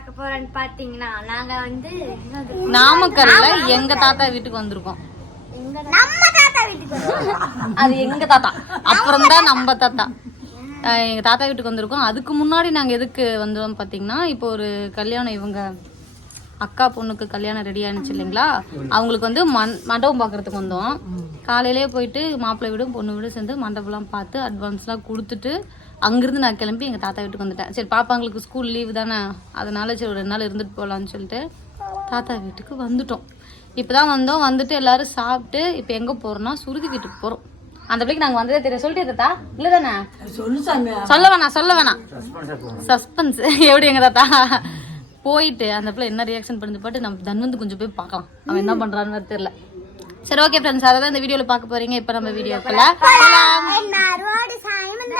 பார்க்க போறோம்னு பாத்தீங்கன்னா நாங்க வந்து? நாமக்கல்ல எங்க தாத்தா வீட்டுக்கு வந்திருக்கோம். நம்ம தாத்தா வீட்டுக்கு. அது எங்க தாத்தா. அப்புறம் தான் நம்ம தாத்தா. அஹ் எங்க தாத்தா வீட்டுக்கு வந்திருக்கோம். அதுக்கு முன்னாடி நாங்க எதுக்கு வந்தோம் பாத்தீங்கன்னா இப்போ ஒரு கல்யாணம் இவங்க அக்கா பொண்ணுக்கு கல்யாணம் ரெடி ஆனிச்சு இல்லைங்களா? அவங்களுக்கு வந்து மண் மண்டபம் பார்க்கறதுக்கு வந்தோம். காலையிலேயே போயிட்டு மாப்பிள்ளை வீடும் பொண்ணு வீடும் சேர்ந்து மண்டபம்லாம் பார்த்து அட்வான்ஸ்லாம் கொடுத்துட்டு அங்கிருந்து நான் கிளம்பி எங்கள் தாத்தா வீட்டுக்கு வந்துட்டேன். சரி பாப்பாங்களுக்கு ஸ்கூல் லீவு தானே. அதனால சரி ஒரு ரெண்டு நாள் இருந்துட்டு போகலான்னு சொல்லிட்டு தாத்தா வீட்டுக்கு வந்துட்டோம். இப்போ தான் வந்தோம். வந்துட்டு எல்லாரும் சாப்பிட்டு இப்போ எங்கே போகிறோம்னா சுருதி வீட்டுக்கு போகிறோம் அந்த பிள்ளைக்கு நாங்கள் வந்ததே தெரியும் சொல்லிட்டு தாத்தா. இல்லை தானே? சொல்ல வேணாம் சொல்ல வேணாம். சஸ்பென்ஸ் எப்படி எங்க தாத்தா? போயிட்டு அந்த பிள்ளை என்ன ரியாக்ஷன் பண்ணி பாட்டு நம்ம தன்வந்து கொஞ்சம் போய் பார்க்கலாம். அவன் என்ன பண்றான்னு தெரியல. சரி ஓகே ஃப்ரெண்ட்ஸ் அதை தான் இந்த வீடியோல பார்க்க போறீங்க. இப்போ நம்ம வீடியோக்குள்ள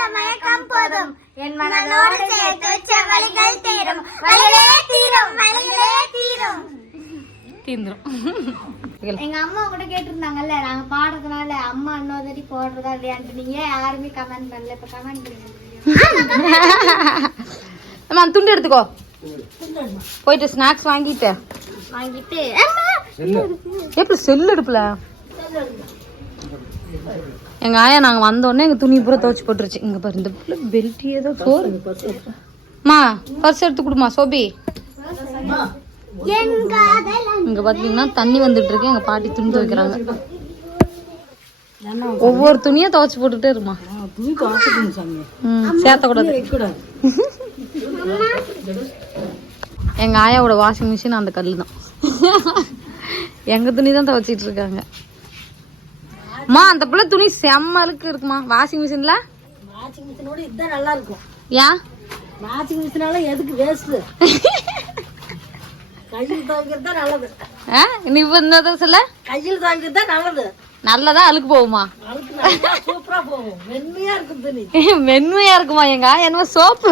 என் மயக்கம் போதும். மனதோடு சேர்த்து வழிகள் தீரும். வழிகளே தீரும். வழிகளே தீரும். தீந்துரும். எங்க அம்மா கூட கேட்டிருந்தாங்கல்ல நாங்க பாடுறதுனால அம்மா இன்னொரு போடுறதா இல்லையான்ட்டு. நீங்க யாருமே கமெண்ட் பண்ணல? இப்ப கமெண்ட் பண்ணுங்க. துண்டு எடுத்துக்கோ. போயிட்டு ஸ்நாக்ஸ் வாங்கிட்டு. வாங்கிட்டு. எப்படி செல் எடுப்புல? எங்கள் ஆயா நாங்கள் வந்தோடனே எங்கள் துணி பூரா துவச்சி போட்டுருச்சு. இங்கே பாரு இந்த பிள்ளை பெல்ட்டியே தான் சோறு. மா பர்ஸ் எடுத்து கொடுமா சோபி. இங்கே பார்த்தீங்கன்னா தண்ணி வந்துட்டு இருக்கு. எங்கள் பாட்டி துணி துவைக்கிறாங்க. ஒவ்வொரு துணியை துவைச்சு போட்டுட்டே இருமா. சேர்த்தக்கூடாது எங்கள் ஆயாவோட வாஷிங் மிஷின் அந்த கல்லு தான் எங்க துணி தான் துவைச்சிட்டு இருக்காங்க அம்மா அந்த பிள்ளை துணி செம்ம அழுக்கு இருக்குமா? வாஷிங் மிஷின்ல வாஷிங் மிஷினோட இதுதான் நல்லா இருக்கும் ஏன் வாஷிங் மிஷினால எதுக்கு வேஸ்ட் கையில் துவைக்கிறது தான் நல்லது. ஆ? நீ இப்ப இந்த சொல்ல? கையில் துவைக்கிறது தான் நல்லது. நல்லதா அழுக்கு போகுமா? சூப்பரா போகும். மென்மையா இருக்கும் துணி. மென்மையா இருக்குமா எங்க? என்னமோ சோப்பு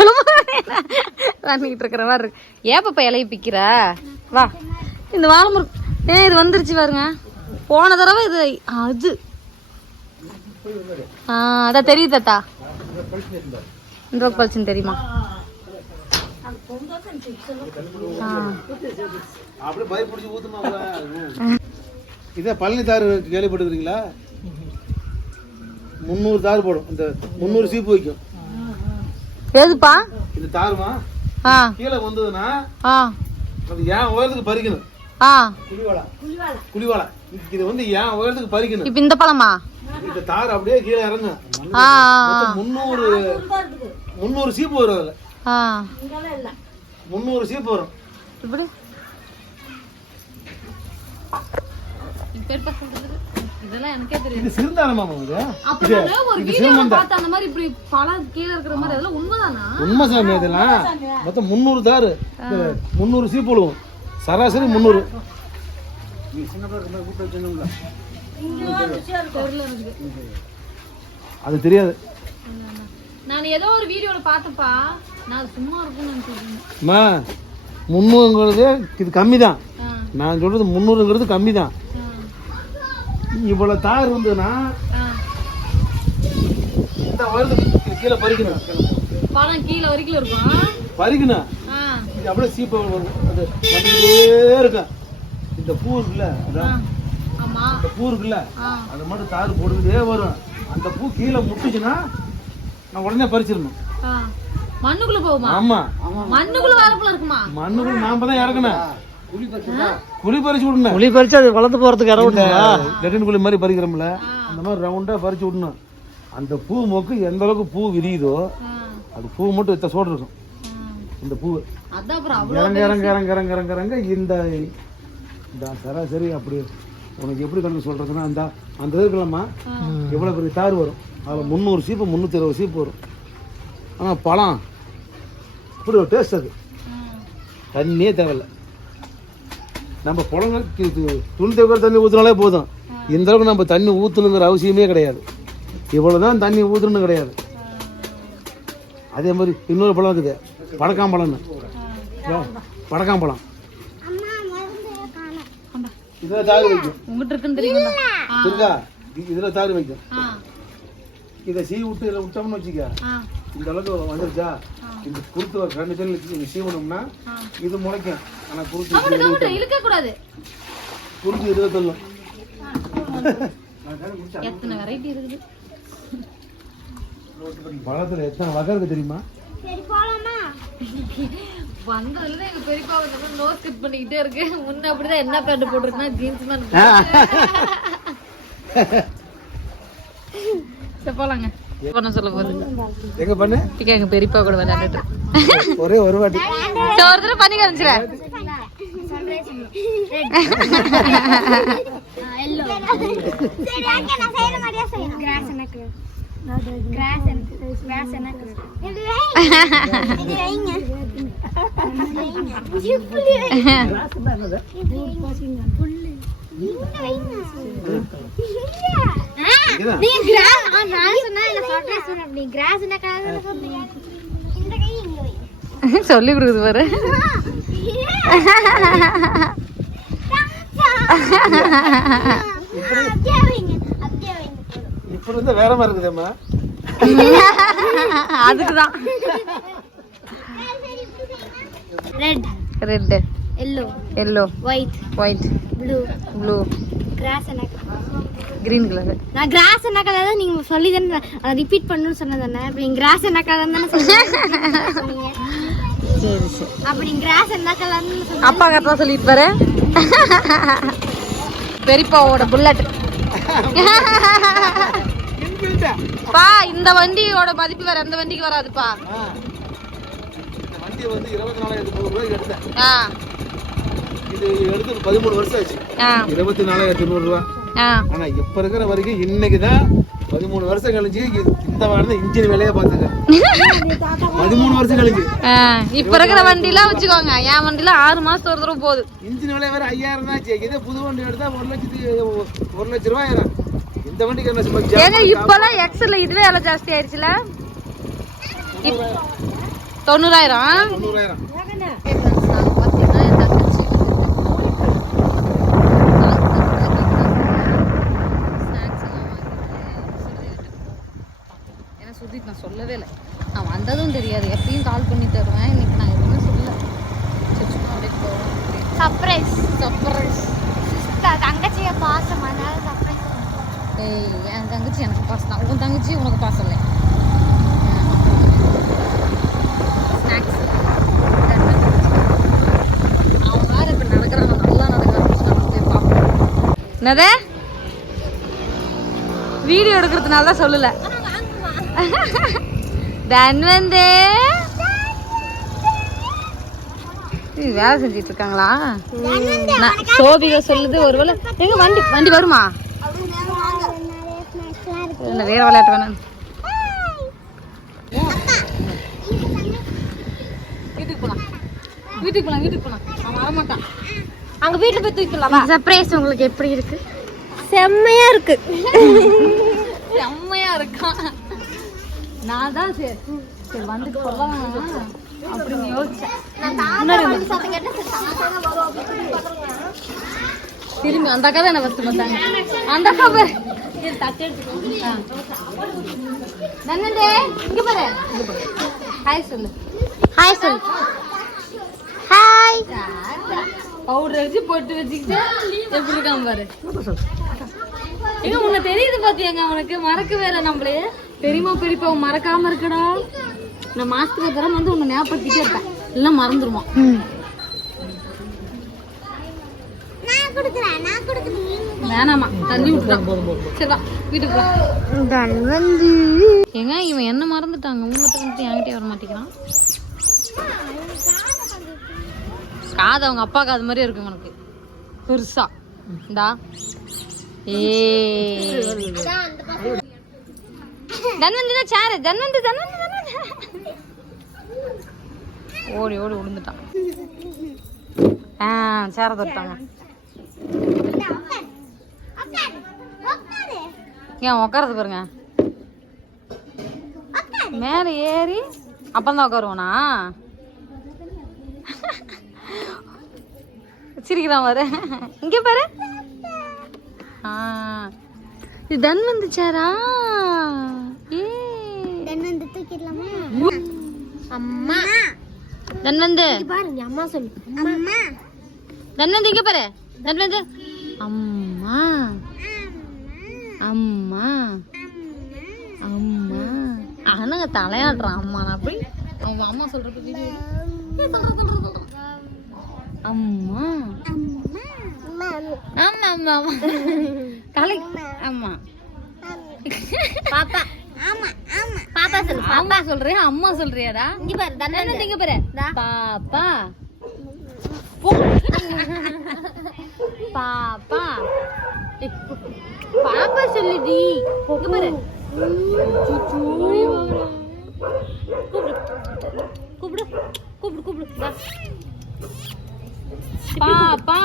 பண்ணிட்டு இருக்கிற மாதிரி இருக்கு. ஏன் பாப்பா இலைய பிக்கிற? வா. இந்த வாழை மரம் ஏ இது வந்துருச்சு பாருங்க. போன தடவை இது அது. ஆ அதான் தெரியுது தாத்தா. இந்த பழிச்சுன்னு தெரியுமா? இதே பழனி தார் கேள்விப்பட்டுக்கிறீங்களா முந்நூறு தார் போடும். இந்த முந்நூறு சீப்பு வைக்கும். எதுப்பா? இந்த தாருமா? கீழே வந்ததுன்னா அது ஏன் உயரத்துக்கு பறிக்கணும்? ஆ. குழிவாளா குழிவாளா இது வந்து ஏன் உயரத்துக்கு பறிக்கணும்? இப்ப இந்த பழமா? இந்த தார் அப்படியே கீழே இறங்கும். ஆ முந்நூறு முந்நூறு சீப்பு வரும் அதுல. ஆ. முந்நூறு சீப்பு வரும். இப்படி. இதெல்லாம் எனக்கே தெரியும் இது சிறுந்தானமா இது? அப்ப நானு ஒரு வீடியோல பார்த்த அந்த மாதிரி இப்படி பழம் கீழே இருக்கிற மாதிரி அதெல்லாம் உண்மைதானா? உண்மை சாமி இதெல்லாம். மொத்தம் முந்நூறு தாரு. இந்த முந்நூறு சீப்பு விழுவும். சராசரி முந்நூறு. அது தெரியாது. நான் ஏதோ ஒரு வீடியோல பார்த்தப்பா நான் சும்மா அம்மா முந்நூறுங்கிறது இது கம்மி தான் நான் சொல்றது முந்நூறுங்கிறது கம்மி தான் இவ்வளோ தார் வந்ததுன்னா. இந்த இது கீழே பறிக்கணும். பழம் கீழே வரைக்கும் இருக்கும். பறிக்கணும். இது அப்படியே சீப்பை வரும். அது வந்துட்டே இருக்கும். இந்த பூ இருக்குல்ல அதான் ஆமா. இந்த பூ இருக்குல்ல அது மட்டும் தார் போட்டுக்கிட்டே வரும். அந்த பூ கீழே முட்டுச்சுன்னா நான் உடனே பறிச்சிடணும். ஆ. மண்ணுக்குள்ள போகுமா? ஆமா. மண்ணுக்குள்ள வாழைப்பழம் இருக்குமா? மண்ணுக்குள்ள நாம தான் இறக்கணும் குழி பறிச்சு விடணும். புளி பறிச்சு அது வளர்த்து போறதுக்கு இடம் லெட்டின் குழி மாதிரி பறிக்கிறோம்ல. அந்த மாதிரி ரவுண்டா பறிச்சு விடணும். அந்த பூ மொக்கு எந்த அளவுக்கு பூ விரியுதோ அது பூ மட்டும் இத்த சோடு இருக்கும். இந்த பூ. இறங்க இறங்க இறங்க இறங்க இறங்க இறங்க இந்த சராசரி அப்படி. உனக்கு எப்படி கணக்கு சொல்றதுன்னா அந்த அந்த இது இருக்கலாமா எவ்வளோ பெரிய தார் வரும். அதில் முந்நூறு சீப்பு முந்நூற்றி இருபது சீப்பு வரும். ஆனால் பழம். இப்படி ஒரு டேஸ்ட் அது. தண்ணியே தேவையில்ல. நம்ம புழங்க துணி தேக்கிற தண்ணி ஊற்றினாலே போதும். இந்த அளவுக்கு நம்ம தண்ணி ஊற்றணுங்கிற அவசியமே கிடையாது. இவ்வளோதான் தண்ணி ஊற்றணும்னு கிடையாது. அதே மாதிரி இன்னொரு பழம் இருக்குது. படக்காம்பழம்னு படக்காம்பழம் இதில் தாறு வைக்கும். உங்ககிட்ட இருக்குன்னு தெரியுங்களா இருக்கா இதில் தாறு வைக்கும். இதை சீ விட்டு இதில் விட்டோம்னு வச்சுக்க. இந்த அளவுக்கு வந்துருச்சா? இந்த குருத்து ஒரு ரெண்டு பேர் நீங்க சீவனம்னா இது முளைக்கும். ஆனா குருத்து இப்படி இருபது- இழுக்க கூடாது குருத்து இருபத்தொல்லும் எத்தனை வெரைட்டி இருக்குது? பழத்துல எத்தனை வகை இருக்கு தெரியுமா? சரி போலாமா? வந்ததுல எங்க பெரியப்பா வந்து நோஸ் கட் பண்ணிக்கிட்டே இருக்கு. முன்ன அப்படிதான் என்ன பேண்ட் போட்டிருக்குன்னா ஜீன்ஸ். சரி போலாங்க. பண்ண சொல்ல போகுது எங்க பண்ணு? இங்க எங்க பெரியப்பா கூட விளையாண்டுட்டு ஒரே ஒரு வாட்டி. ஒரு தடவை பண்ணி காமிச்சிட எல்லோ. சரி நான் செய்யற மாதிரியே செய்யணும். கிராஸ் எனக்கு சொல்லி கொடுக்குது பாரு. வைங்க இப்படி இருந்தா வேற மாதிரி இருக்குதேம்மா அதுக்குதான். Red red yellow yellow white white blue blue cross என்ன கிரீன் கலர் நான் கிராஸ் என்ன கலர் நீங்க சொல்லி தானே ரிப்பீட் பண்ணணும்னு சொன்னது தானே. அப்படி கிராஸ் என்ன கலர் தானே சொன்னீங்க. சரி சரி. அப்படி கிராஸ் என்ன கலர்னு அப்பா கரெக்டாக சொல்லிட்டு பாரு. பெரியப்பாவோட புல்லட் பா இந்த வண்டியோட மதிப்பு வேற எந்த வண்டிக்கு வராதுப்பா. இந்த வண்டி வந்து இருபத்தி நாலாயிரத்தி ரூபாய்க்கு எடுத்தேன். இது எடுத்து பதிமூணு வருஷம் ஆச்சு. இருபத்தி நாலாயிரத்தி நூறு ரூபா. ஆ. ஆனா இப்ப இருக்கிற வரைக்கும் இன்னைக்கு தான் பதிமூணு வருஷம் கழிச்சு இது- இந்த வாரம் இன்ஜின் வேலையா பாத்துக்க பதிமூணு வருஷம் இப்ப இருக்கிற வண்டிலாம் வச்சுக்கோங்க. என் வண்டில ஆறு மாசத்து ஒரு தடவை போகுது. இன்ஜின் விலை வேற ஐயாயிரம் தான் ஆச்சு. இதே புது வண்டி எடுத்தா ஒரு லட்சத்தி ஒரு லட்ச ரூபாய் ஆயிரம். இந்த வண்டிக்கு என்ன சும்மா ஏங்க ஜாமான் இப்பெல்லாம் எக்ஸ்ல இதுவே விலை ஜாஸ்தி ஆயிடுச்சுல இப்- தொண்ணூறாயிரம்? தொண்ணூறாயிரம். சுதீப் நான் சொல்லவே இல்லை. நான் வந்ததும் தெரியாது எப்பயும் கால் பண்ணி தருவேன் இன்னைக்கு நான் எதுவுமே சொல்லல சரி, சும்மா அப்படியே போவோம் சர்ப்ரைஸ் சர்ப்ரைஸ் தங்கச்சிய பாசம் அதனால சர்ப்ரைஸ் ஏய் என் தங்கச்சி எனக்கு பாஸ் தான் உன் தங்கச்சி உனக்கு பாஸ் இல்லை ஸ்நாக்ஸ் அவன் வேற இப்போ நடக்கிறான் நல்லா நடக்கிறான் என்னது? வீடியோ எடுக்கிறதுனால தான் சொல்லல. தன்வந்தே வேலை செஞ்சிட்டு இருக்காங்களா? சோபிகா சொல்லுது ஒருவேளை எங்க வண்டி வண்டி வருமா? இல்ல வேற விளையாட்டு வேணாம். வீட்டுக்கு போலாம் வீட்டுக்கு போலாம் வீட்டுக்கு போலாம். அவன் வரமாட்டான். அங்க வீட்டுல போய் தூக்கிடலாம்? சர்ப்ரைஸ் உங்களுக்கு எப்படி இருக்கு? செம்மையா இருக்கு. செம்மையா இருக்கான் நான் தான் சரி சரி வந்துட்டு போலாம். அப்படின்னு யோசிச்சேன். வந்து- திரும்பி அந்த அக்கா தான் என்ன ஃபஸ்ட்டு பார்த்தாங்க அந்த அக்கா பாரு. நன்னண்டே இங்க பாரு. ஹாய் சொல்லு. ஹாய் சொல் ஹாய் பவுடர் வச்சு போட்டு வச்சுக்கிட்டு எப்படி இருக்கான் பாரு. ஏங்க உன்னை தெரியுது பாத்தியாங்க அவனுக்கு? மறக்கவே இல்லை நம்மளே. பெரியமா பெரியப்பா மறக்காம இருக்கடா. நான் மாசத்துக்கு தடவை வந்து உன்னை ஞாபகப்படுத்திட்டே இருப்பேன். நான் கொடுக்குறேன் வேணாமா தண்ணி விட்டுறான் சரி வா வீட்டுக்கு வா. தான் வந்து ஏங்க இவன் என்ன மறந்துட்டாங்க? உங்ககிட்ட வந்து என்கிட்டயே வர மாட்டேங்கிறான். காது அவங்க அப்பா காது மாதிரி இருக்கு உனக்கு பெருசா. இந்தா. ஏ. தன்வந்தி தான் சேரு தன்வந்தி தன்வந்தி தன்வந்தி. ஓடி ஓடி விழுந்துட்டான் ஆ சேர தொட்டாங்க. ஏன் உக்காரது பாருங்க. மேலே ஏறி அப்பந்தான் உட்காருவானா சிரிக்கிறான் பாரு. இங்க பாரு. ஆ. இது தன் வந்துச்சாரா ஏ. தென்னந்து ஆக்கிடலாமா அம்மா. தன்வந்து பாரு நீ அம்மா சொல்லு. அம்மா. தன்வந்து இங்க பாரு. தன்வந்து அம்மா. அம்மா. அம்மா. ஆனாங்க தலையாடுறான் அம்மா நான் அப்படி அவன் அம்மா சொல்றது சொல்றேன். அம்மா. ஆமா ஆமா ஆமா. தலை. ஆமா. பாப்பா. ஆமா ஆமா பாப்பா சொல்லு அம்மா சொல்றியா அம்மா சொல்றியாடா? இங்க பாரு தன்வந்து இங்க பாரு பாப்பா. பாப்பா. பாப்பா சொல்லுடி. இங்க பாரு. கூப்பிடு. கூப்பிடு கூப்பிடு வா. பாப்பா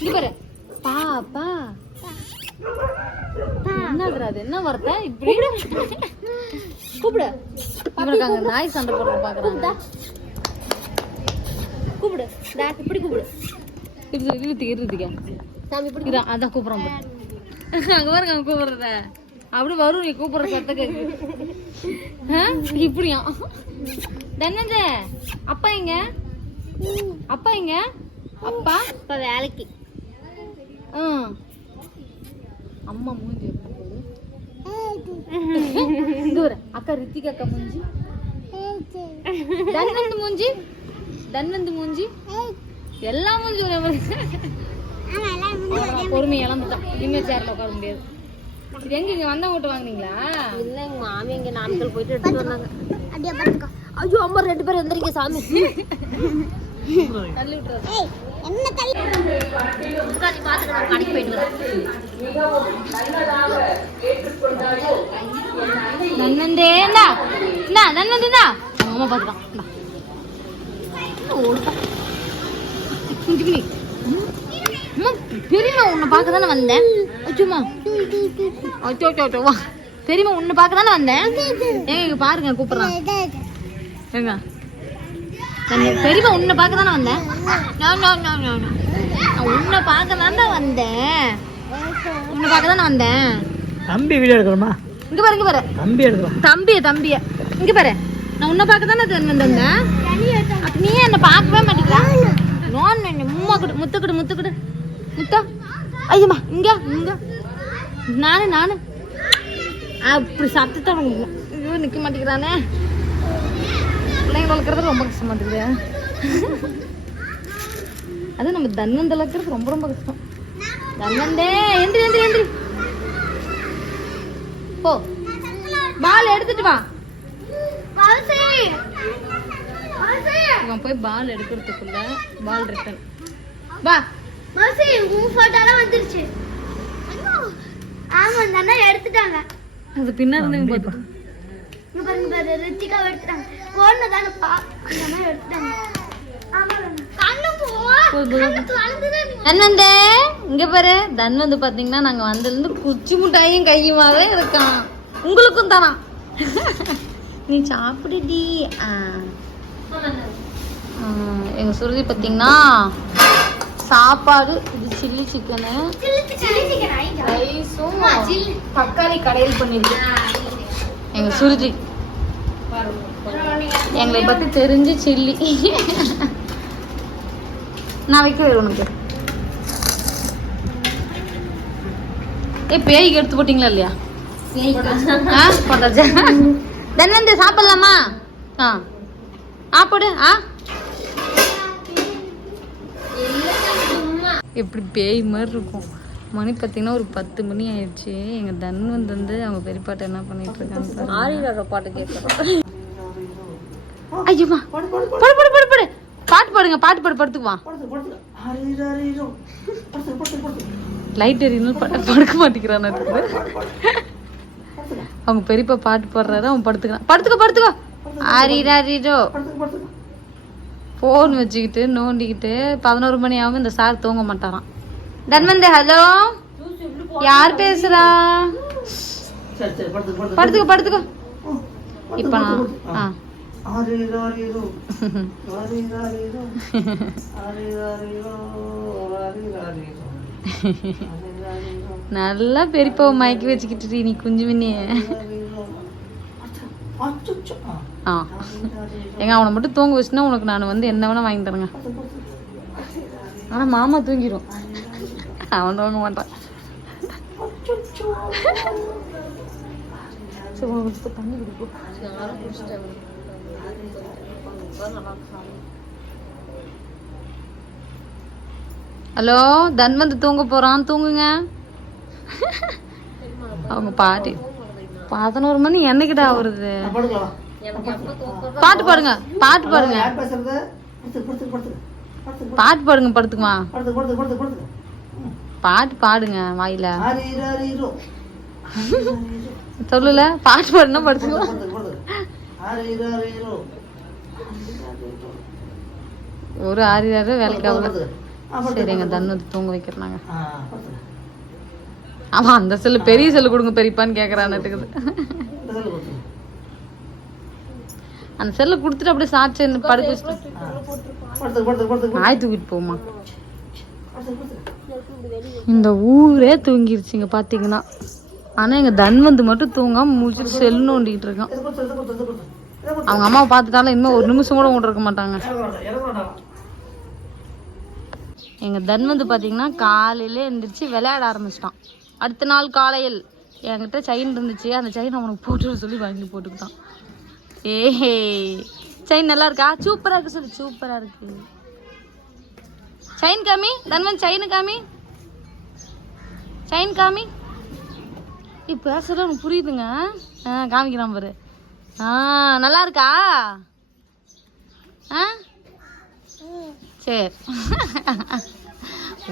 இங்க பாரு. பாப்பா என்னதுடா அது என்ன வார்த்தை? இப்படி? கூப்பிடு. இவனுக்கு அங்க நாய் சண்டை போடுற பாக்குறாங்க. கூப்பிடு. டா இப்படி கூப்பிடு. இப்படி இரு, அதான் கூப்பிடுறோம். அங்க பாருங்க அங்க கூப்பிடுறத. அப்படி வரும் நீ கூப்பிடுற சத்த கேக்கு? இப்படியா? தன்னஞ்ச அப்பா எங்க? அப்பா எங்க? அப்பா? இப்ப வேலைக்கு. ஆ. அம்மா மூஞ்சி வர. அக்கா ரித்திகா அக்கா மூஞ்சி. தன்வந்து மூஞ்சி. தன்வந்து மூஞ்சி. எல்லா மூஞ்சி ஒரே மாதிரி. பொறுமை இழந்துட்டான் இனிமே சேர்ல உட்கார முடியாது. இது எங்க இங்க வந்தவங்க கிட்ட வாங்குனீங்களா? இல்ல எங்க மாமி இங்க நாமக்கல் போயிட்டு எடுத்துட்டு வந்தாங்க. அப்படியே பாத்துக்கோ ஐயோ அம்மா ரெண்டு பேரும் எந்திரிக்க சாமி. நன்னந்தே இந்தா இந்தா நன்னந்து இந்தா. அவங்க அம்மா குனி அம்மா பெரியம்மா உன்னை பார்க்க தானே வந்தேன். அச்சுமா அச்சோ வா. பெரியம்மா உன்னை பார்க்க தானே வந்தேன். ஏங்க பாருங்க கூப்பிடுறான். ஏங்க. பெரியம்மா உன்னை பார்க்க தானே வந்தேன் உன்னை பார்க்க தானே வந்தேன். உன்னை பார்க்க தானே வந்தேன். தம்பி வீடியோ எடுக்கணுமா? இங்க பாரு இங்க பாரு. தம்பி எடுக்கலாம் தம்பிய தம்பிய. இங்க பாரு. நான் உன்னை பார்க்க தானே வந்திருந்தேன் அப்ப நீ என்ன பார்க்கவே மாட்டேங்கிறா? நோன் மும்மா குடு முத்து குடு முத்து ஐயம்மா இங்க இங்க. நானு நானு. அப்படி சத்தத்தை வாங்கிக்கலாம். ஐயோ நிக்க மாட்டேங்கிறானே. பிள்ளைங்க வளர்க்குறது ரொம்ப கஷ்டமா இருக்குது. அது நம்ம தன்வந்த வளர்க்குறது ரொம்ப ரொம்ப கஷ்டம். தன்வந்தே எந்திரி எந்திரி எந்திரி போ. பால் எடுத்துட்டு வா. இவன் போய் பால் எடுக்கிறதுக்குள்ள பால் ரிட்டன் வா. மோசி உன் போட்டோலாம் வந்துருச்சு. ஆமா அந்த அண்ணா எடுத்துட்டாங்க. அது பின்னாடி இருந்து. இங்க பாருங்க பாரு ரித்திகா எடுத்துட்டாங்க. போன தானே பா அந்த எடுத்துட்டாங்க. தன்வந்தே இங்க பாரு. தன்வந்து பாத்தீங்கன்னா நாங்க வந்ததுல குச்சி முட்டாயும் கையுமாவே இருக்கான். உங்களுக்கும் தரான் நீ சாப்பிடுடி. எங்க சுருதி பாத்தீங்கன்னா சாப்பாடு இது சில்லி சிக்கனு ரைஸும் தக்காளி கடையில் பண்ணிருக்கு. எங்க சுருதி. எங்களை பத்தி தெரிஞ்சு சில்லி. நான் வைக்கிறேன். உனக்கு ஏ பேய்க்கு எடுத்து போட்டீங்களா இல்லையா? ஆ போட்டாச்சா? தன்வந்தி சாப்பிடலாமா? ஆ. ஆ போடு ஆ. எப்படி பேய் மாதிரி இருக்கும். மணி பார்த்தீங்கன்னா ஒரு பத்து மணி ஆயிடுச்சு. எங்க தன்வந்த் வந்து அவங்க பெரியப்பாட்ட என்ன பண்ணிட்டு இருக்கான்னு பாருங்க. ஆரியோட பாட்டு கேட்கறோம். ஐயோமா படு படு படு. படு பாட்டு பாடுங்க பாட்டு பாடு படுத்துக்குவா லைட் எரியணும் பட படுக்க மாட்டேங்கிறான் அவங்க பெரியப்பா பாட்டு பாடுறாரு அவன் படுத்துக்கிறான். படுத்துக்கோ படுத்துக்கோ. ஆரிரோ ஃபோன் வச்சுக்கிட்டு நோண்டிக்கிட்டு பதினோரு மணி ஆகும் இந்த சார் தூங்க மாட்டாராம். தன்வந்த் ஹலோ யார் பேசுறா? படுத்துக்கோ படுத்துக்கோ. இப்போ நல்லா பெரியப்பாவை மயக்கி வச்சுக்கிட்டு நீ குஞ்சு மின்னி அச்சச்சோ. ஆ. எங்க அவனை மட்டும் தூங்க வச்சுன்னா உனக்கு நான் வந்து என்ன வேணா வாங்கி தரேங்க. ஆனா மாமா தூங்கிடும் அவன் தூங்க மாட்டான் தண்ணி குடிப்போம் ஹலோ தன்வந்த் தூங்க போறான் தூங்குங்க அவங்க பாட்டி பதினோரு மணி என்னைக்கிடா வருது. பாட்டு பாடுங்க பாட்டு பாடுங்க யார் பேசுறது? படுத்து, படுத்து, படுத்து. படுத்து, பாட்டு பாடுங்க படுத்துக்குமா பாட்டு பாடுங்க வாயில. சொல்லல பாட்டு பாடுனா படுத்துக்குமா படுத்து, படுத்து. ஆரீரோ, ஆரீரோ. ஒரு ஆறு ஆறு வேலைக்கு ஆகல படுத்து. ஆ, படுத்து, சரி எங்க படுத்து. தன்னு வந்து தூங்க வைக்கிறாங்க. ஆமா அந்த செல்லு பெரிய செல்லு கொடுங்க பெரியப்பான்னு படுத்து. அந்த செல்லு கொடுத்துட்டு அப்படியே சாச்சு படுக்க வச்சுட்டு நாய் தூக்கிட்டு போமா. இந்த ஊரே தூங்கிருச்சுங்க பாத்தீங்கன்னா. ஆனா எங்க தன்வந்து மட்டும் தூங்காம முடிச்சுட்டு செல் நோண்டிக்கிட்டு இருக்கான். அவங்க அம்மாவை பார்த்துட்டாலும் இனிமே ஒரு நிமிஷம் கூட கொண்டு இருக்க மாட்டாங்க. எங்கள் எங்க தன்வந்து பாத்தீங்கன்னா காலையில எந்திரிச்சு விளையாட ஆரம்பிச்சிட்டான். அடுத்த நாள் காலையில் என்கிட்ட செயின் இருந்துச்சு. அந்த செயின் அவனுக்கு போட்டு சொல்லி வாங்கி போட்டுக்கிட்டான். ஏஹே செயின் நல்லா இருக்கா? சூப்பரா இருக்கு சொல்லி சூப்பரா இருக்கு. செயின் காமி தன்வந்த் செயின் காமி செயின் காமி பேசுறது உனக்கு புரியுதுங்க. ஆ காமிக்கிறான் பாரு. ஆ நல்லா இருக்கா? ஆ? சரி.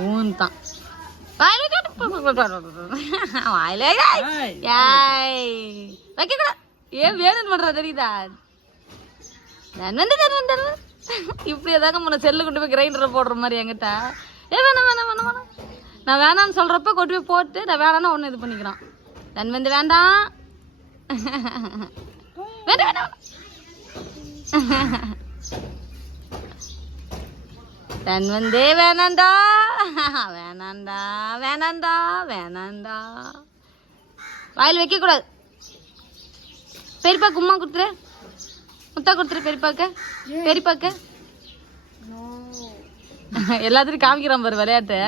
ஊன் தான். வாயில வைக்க கூட. ஏன் வேணும்னு பண்ற தெரியுதா? நான் வந்து தருவேன் இப்படி ஏதாங்க முன்ன செல்லு கொண்டு போய் கிரைண்டரை போடுற மாதிரி என்கிட்ட. ஏ வேணாம் வேணாம் வேணாம் வேணாம். நான் வேணாம்னு சொல்கிறப்ப கொண்டு போய் போட்டு நான் வேணாம்னு ஒன்று இது பண்ணிக்கிறான். தன் வந்து வேண்டாம். வேண்டாம் வேண்டாம் தன் வந்தே வேணாண்டா. வேணாண்டா வேணாண்டா வேணாண்டா. வாயில் வைக்கக்கூடாது. பெரியப்பா கும்மா கொடுத்துரு. முத்தா கொடுத்துரு பெரியப்பாக்கு. பெரியப்பாக்கு. எல்லாத்துக்கும் காமிக்கிறான் பாரு விளையாட்டு.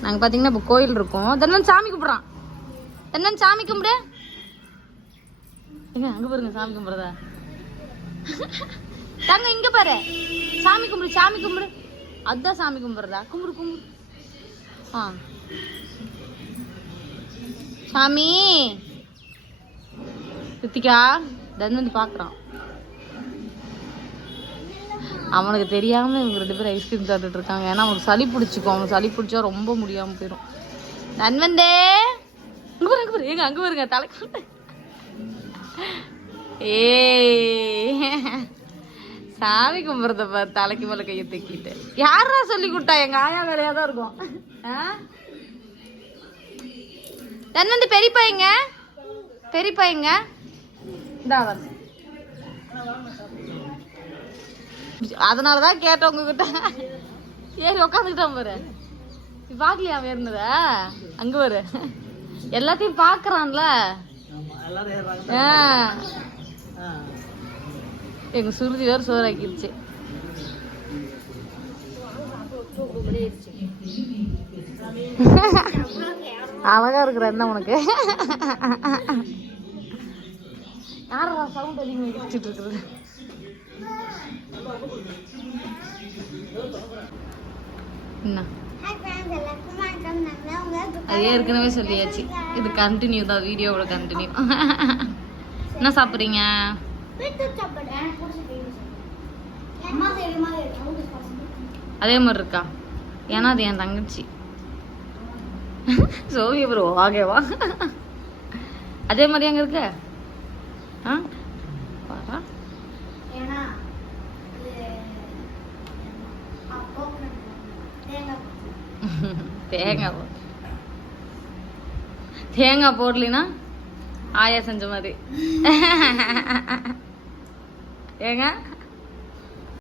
நாங்கள் பார்த்தீங்கன்னா இப்போ கோயில் இருக்கோம். தன்வன் சாமி கும்பிட்றான். தன்வன் சாமி கும்பிடு. எங்க அங்கே பாருங்க சாமி கும்பிட்றதா? தங்க இங்க பாரு. சாமி கும்பிடு சாமி கும்பிடு. அதான் சாமி கும்பிடுறதா? கும்பிடு கும்பிடு. ஆ. சாமி. ரித்திகா. தன் வந்து பார்க்குறான் அவனுக்கு தெரியாம இவங்க ரெண்டு பேரும் ஐஸ்கிரீம் சாப்பிட்டுட்டு இருக்காங்க. ஏன்னா அவனுக்கு சளி பிடிச்சிக்கும். அவனுக்கு சளி பிடிச்சா ரொம்ப முடியாம போயிடும் நன்வந்தே அங்க பாரு அங்க பாரு. ஏங்க அங்க பாருங்க. தலைக்கு ஏ சாமி கும்பிட்றத தலைக்கு மேல கையை தூக்கிட்டு. யாரா சொல்லி கொடுத்தா? எங்க ஆயா வேலையா தான் இருக்கும். தன் வந்து பெரியப்பா எங்க? பெரியப்பா எங்க? இந்தா தான் அதனாலதான் கேட்டேன் உங்ககிட்ட. ஏறி உக்காந்துக்கிட்டான் பாரு. நீ பாக்கலையா அவன் இருந்தத அங்க எல்லாத்தையும் பாக்குறான்ல. ஆ. எங்க சுருதி வேற சோறாக்கிருச்சு. அழகா இருக்கிற என்ன உனக்கு? யாரா சவுண்ட் அதிகமாக வச்சுட்டு இருக்கிறது என்ன அது ஏற்கனவே சொல்லியாச்சு. இது கண்டினியூ தான் வீடியோவோட கண்டினியூ என்ன சாப்பிட்றீங்க? அதே மாதிரி இருக்கா? ஏன்னா அது என் தங்கச்சி. சோவிய ப்ரோ ஆகேவா அதே மாதிரி அங்கே இருக்க? ஆ பாரா ஏன்னா இது அப்போ தேங்காய் தேங்காய் போ தேங்காய் போடலினா ஆயா செஞ்ச மாதிரி ஏங்க